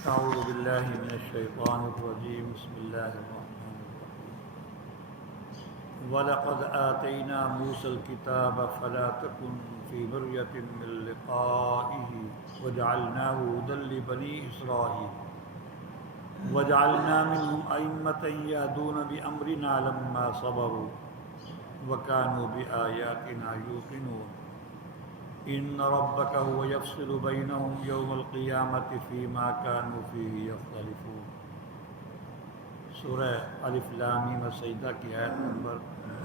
أعوذ بالله من الشيطان الرجيم بسم الله الرحمن الرحيم وَلَقَدْ آتَيْنَا مُوسَى الْكِتَابَ فَلَا تَكُنْ فِي مِرْيَةٍ مِّن لِقَائِهِ وَجَعَلْنَاهُ هُدًى لِبَنِي إِسْرَائِيلَ وَجَعَلْنَا مِنْهُمْ أَئِمَّةً يَهْدُونَ بِأَمْرِنَا لَمَّا صَبَرُوا وَكَانُوا بِآيَاتِنَا يُوقِنُونَ إِنَّ رَبَّكَ هُوَ يَفْصِلُ بَيْنَهُمْ يَوْمَ الْقِيَامَةِ فِيمَا كَانُوا فِيهِ يَخْتَلِفُونَ۔ سورہ الف لام میم سجدہ کی آیت نمبر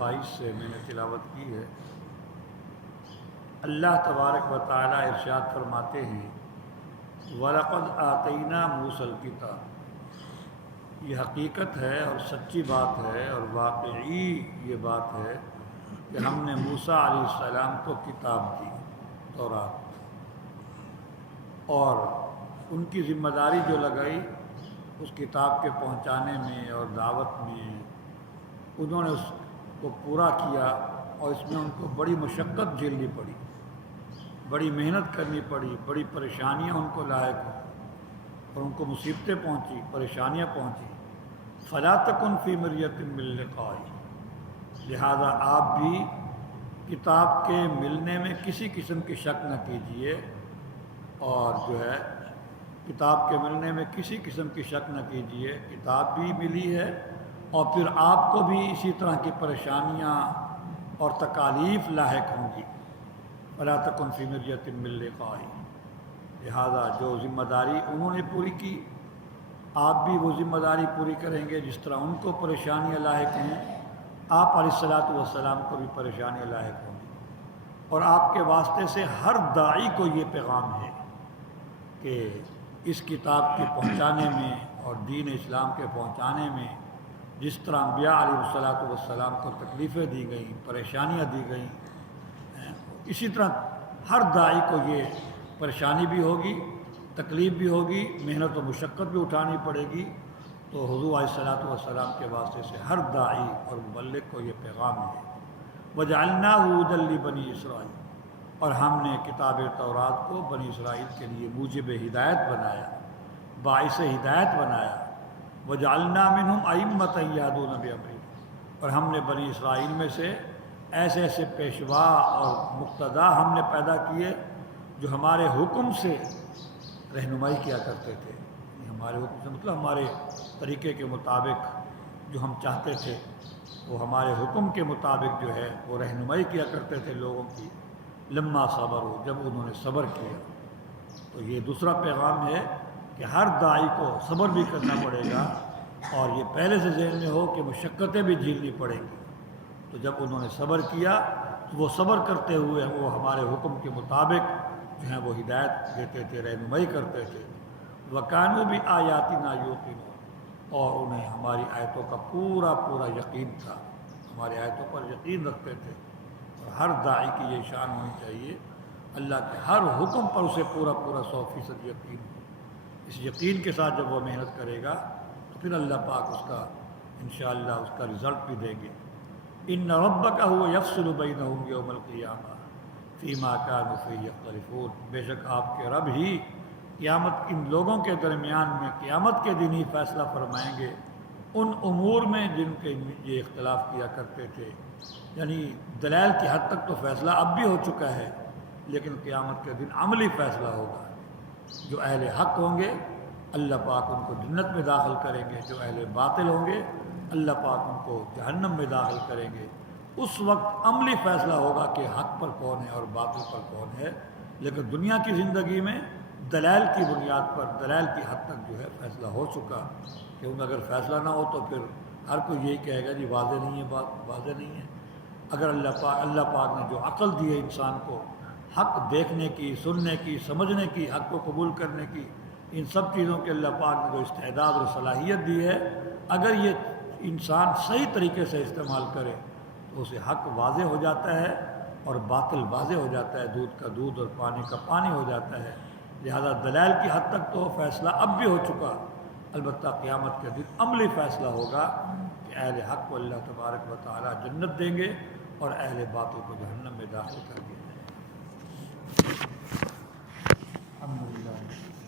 22 سے میں نے تلاوت کی ہے۔ اللہ تبارک و تعالی ارشاد فرماتے ہیں وَلَقَدْ آتَيْنَا مُوسَى الْكِتَابَ، یہ حقیقت ہے اور سچی بات ہے اور واقعی یہ بات ہے کہ ہم نے موسیٰ علیہ السلام کو کتاب دی، تورات، اور ان کی ذمہ داری جو لگائی اس کتاب کے پہنچانے میں اور دعوت میں، انہوں نے اس کو پورا کیا اور اس میں ان کو بڑی مشقت جھیلنی پڑی، بڑی محنت کرنی پڑی، بڑی پریشانیاں ان کو لاحق ہوئیں اور ان کو مصیبتیں پہنچی، پریشانیاں پہنچی۔ فَلَا تَكُنْ فِي مِرْيَةٍ مِّن لِقَائِهِ، لہذا آپ بھی کتاب کے ملنے میں کسی قسم کی شک نہ کیجیے، اور جو ہے کتاب کے ملنے میں کسی قسم کی شک نہ کیجیے، کتاب بھی ملی ہے اور پھر آپ کو بھی اسی طرح کی پریشانیاں اور تکالیف لاحق ہوں گی۔ فَلَا تَكُنْ فِي مِرْيَةٍ مِّن لِقَائِهِ، لہذا جو ذمہ داری انہوں نے پوری کی آپ بھی وہ ذمہ داری پوری کریں گے، جس طرح ان کو پریشانیاں لاحق ہیں آپ علیہ الصلاۃ والسلام کو بھی پریشانیاں لاحق ہوں گی۔ اور آپ کے واسطے سے ہر داعی کو یہ پیغام ہے کہ اس کتاب کے پہنچانے میں اور دین اسلام کے پہنچانے میں جس طرح انبیاء علیہ الصلاۃ والسلام کو تکلیفیں دی گئیں، پریشانیاں دی گئیں، اسی طرح ہر داعی کو یہ پریشانی بھی ہوگی، تکلیف بھی ہوگی، محنت و مشقت بھی اٹھانی پڑے گی۔ تو حضور علیہ الصلاۃ والسلام کے واسطے سے ہر داعی اور مبلغ کو یہ پیغام ہے۔ وَجَعَلْنَاهُ هُدًى لِبَنِي إِسْرَائِيلَ، اور ہم نے کتاب تورات کو بنی اسرائیل کے لیے موجب ہدایت بنایا، باعث ہدایت بنایا۔ وَجَعَلْنَا مِنْهُمْ أَئِمَّةً يَهْدُونَ بِأَمْرِنَا، اور ہم نے بنی اسرائیل میں سے ایسے ایسے پیشوا اور مقتدا ہم نے پیدا کیے جو ہمارے حکم سے رہنمائی کیا کرتے تھے، ہمارے حکم سے مطلب ہمارے طریقے کے مطابق جو ہم چاہتے تھے وہ ہمارے حکم کے مطابق جو ہے وہ رہنمائی کیا کرتے تھے لوگوں کی۔ لما صبروا، جب انہوں نے صبر کیا۔ تو یہ دوسرا پیغام ہے کہ ہر داعی کو صبر بھی کرنا پڑے گا، اور یہ پہلے سے ذہن میں ہو کہ مشقتیں بھی جھیلنی پڑیں گی۔ تو جب انہوں نے صبر کیا تو وہ صبر کرتے ہوئے وہ ہمارے حکم کے مطابق جو ہیں وہ ہدایت دیتے تھے، رہنمائی کرتے تھے۔ وَكَانُوا بِآيَاتِنَا يُوقِنُونَ، اور انہیں ہماری آیتوں کا پورا پورا یقین تھا، ہماری آیتوں پر یقین رکھتے تھے۔ اور ہر داعی کی یہ شان ہونی چاہیے اللہ کے ہر حکم پر اسے پورا پورا 100% یقین ہو۔ اس یقین کے ساتھ جب وہ محنت کرے گا تو پھر اللہ پاک اس کا انشاءاللہ اس کا رزلٹ بھی دیں گے۔ إِنَّ رَبَّكَ هُوَ يَفْصِلُ بَيْنَهُمْ يَوْمَ الْقِيَامَةِ فِيمَا كَانُوا فِيهِ يَخْتَلِفُونَ، بے شک آپ کے رب ہی قیامت ان لوگوں کے درمیان میں قیامت کے دن ہی فیصلہ فرمائیں گے ان امور میں جن کے یہ اختلاف کیا کرتے تھے۔ یعنی دلائل کی حد تک تو فیصلہ اب بھی ہو چکا ہے، لیکن قیامت کے دن عملی فیصلہ ہوگا۔ جو اہل حق ہوں گے اللہ پاک ان کو جنت میں داخل کریں گے، جو اہل باطل ہوں گے اللہ پاک ان کو جہنم میں داخل کریں گے۔ اس وقت عملی فیصلہ ہوگا کہ حق پر کون ہے اور باطل پر کون ہے، لیکن دنیا کی زندگی میں دلائل کی بنیاد پر دلائل کی حد تک جو ہے فیصلہ ہو چکا، کیونکہ اگر فیصلہ نہ ہو تو پھر ہر کوئی یہی کہے گا جی واضح نہیں ہے، بات واضح نہیں ہے۔ اگر اللہ پاک نے جو عقل دی ہے انسان کو حق دیکھنے کی، سننے کی، سمجھنے کی، حق کو قبول کرنے کی، ان سب چیزوں کے اللہ پاک نے جو استعداد اور صلاحیت دی ہے، اگر یہ انسان صحیح طریقے سے استعمال کرے تو اسے حق واضح ہو جاتا ہے اور باطل واضح ہو جاتا ہے، دودھ کا دودھ اور پانی کا پانی ہو جاتا ہے۔ لہذا دلائل کی حد تک تو فیصلہ اب بھی ہو چکا، البتہ قیامت کے دن عملی فیصلہ ہوگا کہ اہل حق کو اللہ تبارک و تعالی جنت دیں گے اور اہل باطل کو جہنم میں داخل کر دیا جائے گا۔ الحمدللہ۔